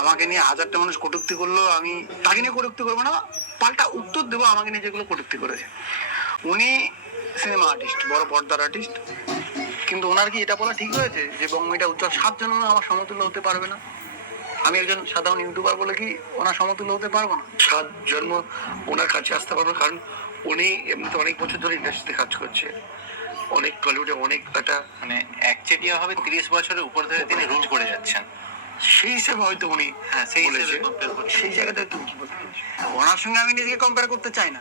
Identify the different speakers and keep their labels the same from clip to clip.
Speaker 1: আমাকে নিয়ে হাজারটা মানুষ কটুক্তি করল আমি তাকে নিয়ে কটুক্তি করব না পাল্টা উত্তর দেবো আমাকে নিয়ে যেগুলো কটুক্তি করেছে। উনি সিনেমা আর্টিস্ট বড় পর্দার আর্টিস্ট কিন্তু ওনার কি এটা বলা ঠিক হয়েছে যে বঙ্গমিটা উজ্জ্বল সাত জন্ম আমার সমতুল্য হতে পারবে না? আমি একজন সাধারণ ইউটিউবার বলে কি ওনার সমতুল্য হতে পারব না?
Speaker 2: সাত জন্ম ওনার কাছে আসতে পারব কারণ উনি এমনিতে অনেক বছর ধরে ইন্ডাস্ট্রিতে কাজ করছে। অনেক টলিউডে অনেক একটা
Speaker 3: মানে একচেটিয়া ভাবে তিরিশ বছরের উপর ধরে তিনি রুল করে যাচ্ছেন।
Speaker 2: সেই হিসেবে হয়তো উনি
Speaker 3: হ্যাঁ, সেই হিসেবে
Speaker 2: সেই জায়গাটা তুমি কি বলতে
Speaker 1: ওনার সঙ্গে আমি নিজেকে কম্পেয়ার করতে চাই না।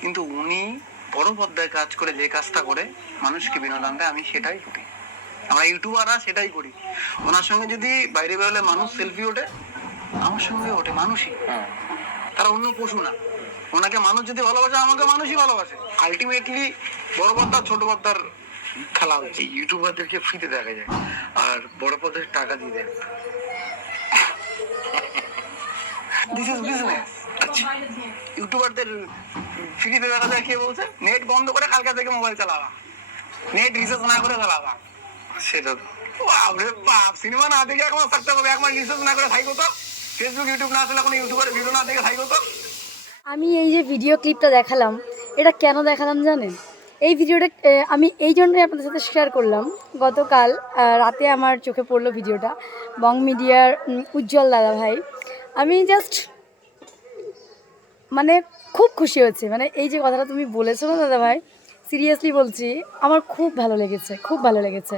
Speaker 1: কিন্তু উনি বড় পর্দায় কাজ করে যে কাজটা করে মানুষকে বিনোদন দেয় আমি সেটাই করি। আমরা ইউটিউবাররা সেটাই করি। ওনার সঙ্গে যদি বাইরে বেরোলে মানুষ সেলফি ওঠে আমার সঙ্গে ওঠে মানুষই। তারা অন্য পশু না। ওনাকে মানুষ যদি ভালোবাসে আমাকে মানুষই ভালোবাসে। আলটিমেটলি বড় পর্দার ছোট পর্দার খেলা হচ্ছে।
Speaker 2: ইউটিউবারদেরকে ফ্রিতে দেখা যায়। আর বড় পদের টাকা দিয়ে দেয়।
Speaker 1: দিস ইজ বিজনেস আচ্ছা। ইউটিউবারদের ফ্রিতে দেখা যায় কে বলছে? নেট বন্ধ করে কালকা থেকে মোবাইল চালাবা। নেট রিচার্জ না করে চালাবা।
Speaker 2: সেটা তো।
Speaker 1: বাপরে বাপ সিনেমা না দেখে এখন থাকতে হবে। একবার রিচার্জ না করে থাইকো তো। ফেসবুক ইউটিউব না আসলে কোনো ইউটিউবারের ভিডিও না দেখে থাইকো তো।
Speaker 4: আমি এই যে ভিডিও ক্লিপটা দেখালাম এটা কেন দেখালাম জানেন? এই ভিডিওটা আমি এই জন্যই আপনাদের সাথে শেয়ার করলাম। গতকাল রাতে আমার চোখে পড়ল ভিডিওটা, বং মিডিয়ার উজ্জ্বল দাদা ভাই। আমি জাস্ট মানে খুব খুশি হয়েছে। মানে এই যে কথাটা তুমি বলেছ না দাদা ভাই সিরিয়াসলি বলছি, আমার খুব ভালো লেগেছে, খুব ভালো লেগেছে।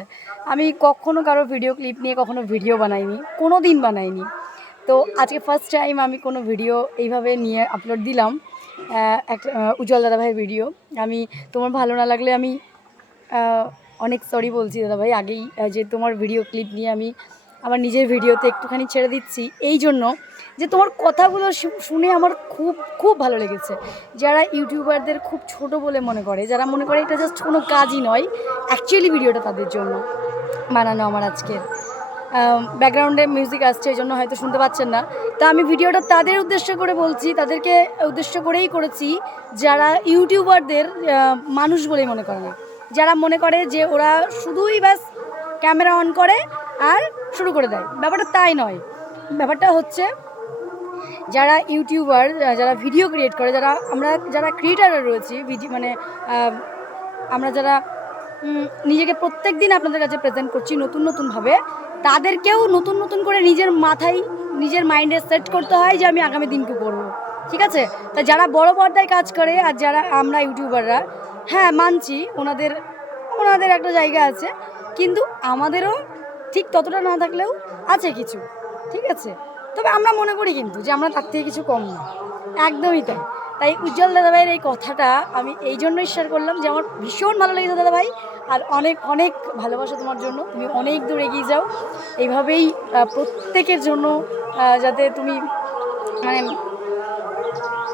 Speaker 4: আমি কখনো কারও ভিডিও ক্লিপ নিয়ে কখনো ভিডিও বানাইনি কোনো দিন বানাইনি। তো আজকে ফার্স্ট টাইম আমি কোনো ভিডিও এইভাবে নিয়ে আপলোড দিলাম। একটা উজ্জ্বল দাদা ভাইয়ের ভিডিও আমি, তোমার ভালো না লাগলে আমি অনেক সরি বলছি দাদা ভাই আগেই যে তোমার ভিডিও ক্লিপ নিয়ে আমি আমার নিজের ভিডিওতে একটুখানি ছেড়ে দিচ্ছি। এই জন্য যে তোমার কথাগুলো শুনে আমার খুব খুব ভালো লেগেছে। যারা ইউটিউবারদের খুব ছোট বলে মনে করে, যারা মনে করে এটা জাস্ট কোনো কাজই নয় অ্যাকচুয়ালি ভিডিওটা তাদের জন্য বানানো আমার আজকের। ব্যাকগ্রাউন্ডে মিউজিক আসছে, এই জন্য হয়তো শুনতে পাচ্ছেন না। তা আমি ভিডিওটা তাদের উদ্দেশ্য করে বলছি, তাদেরকে উদ্দেশ্য করেই করেছি যারা ইউটিউবারদের মানুষ বলেই মনে করে না। যারা মনে করে যে ওরা শুধুই ব্যাস ক্যামেরা অন করে আর শুরু করে দেয়। ব্যাপারটা তাই নয়। ব্যাপারটা হচ্ছে যারা ইউটিউবার যারা ভিডিও ক্রিয়েট করে, যারা আমরা, যারা ক্রিয়েটাররা রয়েছি ভিডিও মানে আমরা যারা নিজেকে প্রত্যেক দিন আপনাদের কাছে প্রেজেন্ট করছি নতুন নতুনভাবে তাদেরকেও নতুন নতুন করে নিজের মাথায়, নিজের মাইন্ডে সেট করতে হয় যে আমি আগামী দিনকে করব। ঠিক আছে? তা যারা বড় পর্দায় কাজ করে আর যারা আমরা ইউটিউবাররা হ্যাঁ মানছি, ওনাদের ওনাদের একটা জায়গা আছে। কিন্তু আমাদেরও ঠিক ততটা না থাকলেও আছে কিছু। ঠিক আছে? তবে আমরা মনে করি কিন্তু যে আমরা তার থেকে কিছু কম না। একদমই তাই। তাই উজ্জ্বল দাদাভাইয়ের এই কথাটা আমি এই জন্যই শেয়ার করলাম যে আমার ভীষণ ভালো লেগেছে দাদাভাই। আর অনেক অনেক ভালোবাসা তোমার জন্য। তুমি অনেক দূর এগিয়ে যাও। এইভাবেই প্রত্যেকের জন্য যাতে তুমি মানে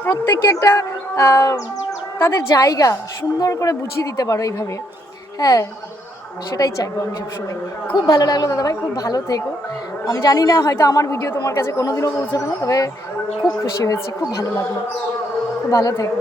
Speaker 4: প্রত্যেককে একটা তাদের জায়গা সুন্দর করে বুঝিয়ে দিতে পারো এইভাবে। হ্যাঁ সেটাই চাইব আমি সবসময়। খুব ভালো লাগল দাদাভাই, খুব ভালো থেকো। আমি জানি না, হয়তো আমার ভিডিও তোমার কাছে কোনোদিনও পৌঁছাবে না, তবে খুব খুশি হয়েছি, খুব ভালো লাগল। খুব ভালো থেকো।